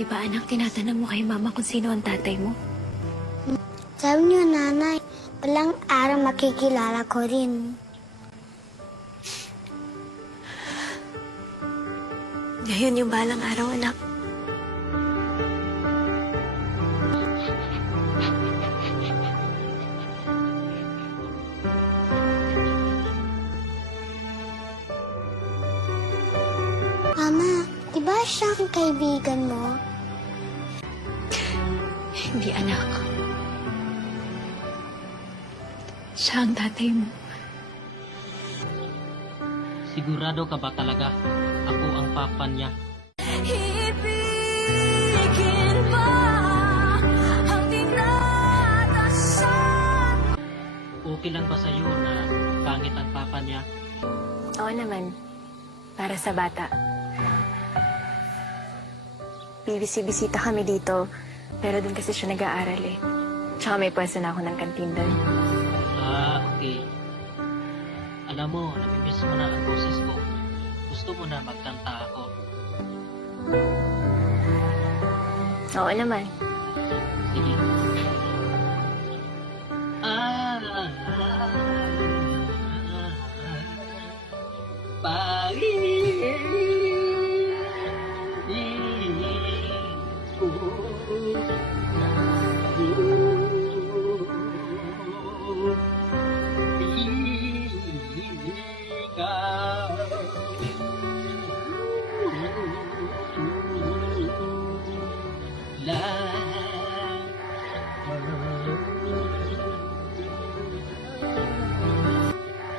Di ba anak, tinatanong mo kay mama kung sino ang tatay mo? Sabi niyo, nanay, walang araw makikilala ko rin. Ngayon yung balang araw, anak. Mama, di ba siya ang kaibigan mo? Hindi, anak. Siya ang tatay mo. Sigurado ka ba talaga? Ako ang papa niya. Ibigin ba ang tinatasan? Okay lang ba sa'yo na pangit ang papa niya? Oo naman. Para sa bata. Bibisi-bisita kami dito, pero doon kasi siya nag-aaral eh. Tsaka may pwesto na ako ng kantin doon. Ah, okay. Alam mo, namimiss mo na ang boses ko. Gusto mo na magkanta ako. Oo naman. Sige.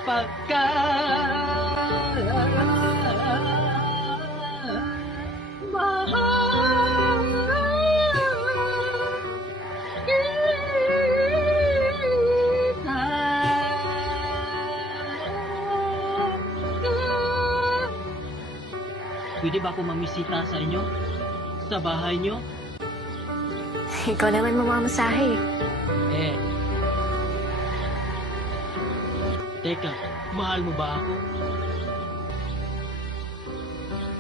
Pagka mahal kita. Pwede ba ako mamisita sa inyo? Sa bahay nyo? Ikaw naman mamamasahe. Eh. Teka, mahal mo ba ako?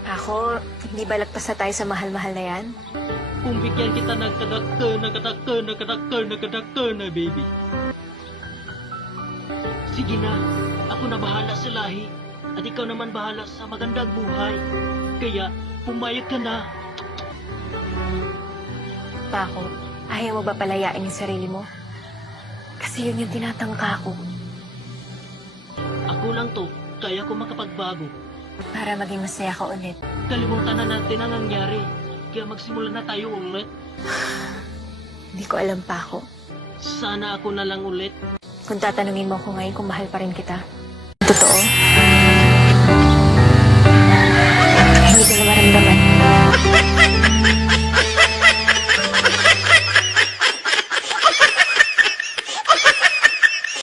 Ako, hindi ba lagpas na tayo sa mahal-mahal na yan? Kung bigyan kita ng kadakter na baby. Sige na, ako na bahala sa lahi. At ikaw naman bahala sa magandang buhay. Kaya, pumayag ka na. Paco, ayaw mo ba palayain yung sarili mo? Kasi yun yung tinatangka ko. Ako lang to, kaya ko makapagbago. Para maging masaya ka ulit. Kalimutan na natin ang nangyari. Kaya magsimula na tayo ulit. Hindi ko alam, Paco. Sana ako na lang ulit. Kung tatanungin mo ako ngayon kung mahal pa rin kita. Totoo?